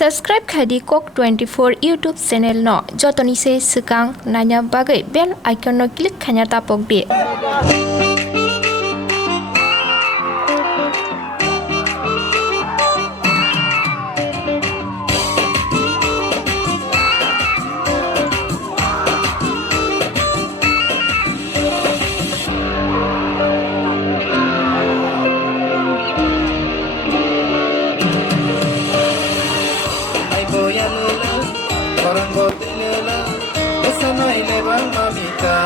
Subscribe khadi Kok 24 YouTube channel no jotoni se sekang nanya bagai bell icon no click khanya tapok di. Orang botilela, esana ile bang mamita.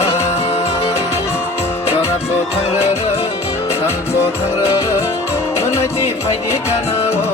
Orang botangra, sang botangra, mana ti faidi kanawo.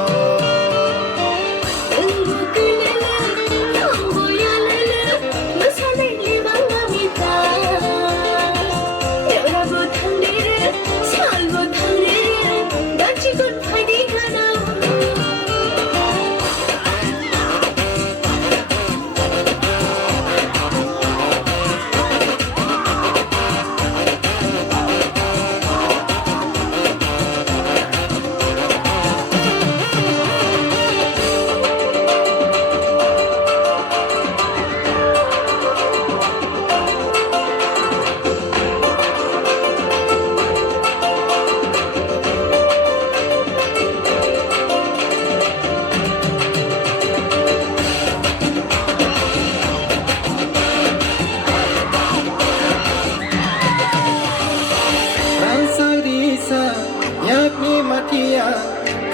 Yakni matia,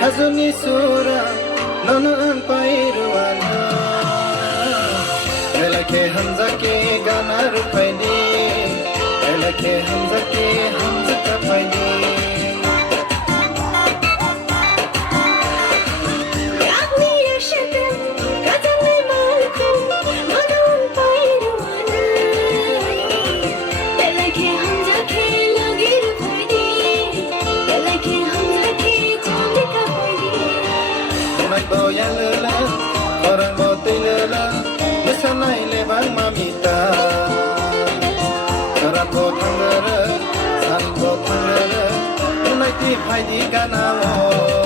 kazuni sura, nono anpairuana. Elake hamza ke gana rupaidi, elake hamza ke hamza kapaidi. Yakni yashata, kazuni malku, nono anpairuana. Elake hamza ke lagi rupaidi. Boyalela, orang botilela, esana ile bang mamita. Orang botangra, sang botangra, mana ti faidi kanawo.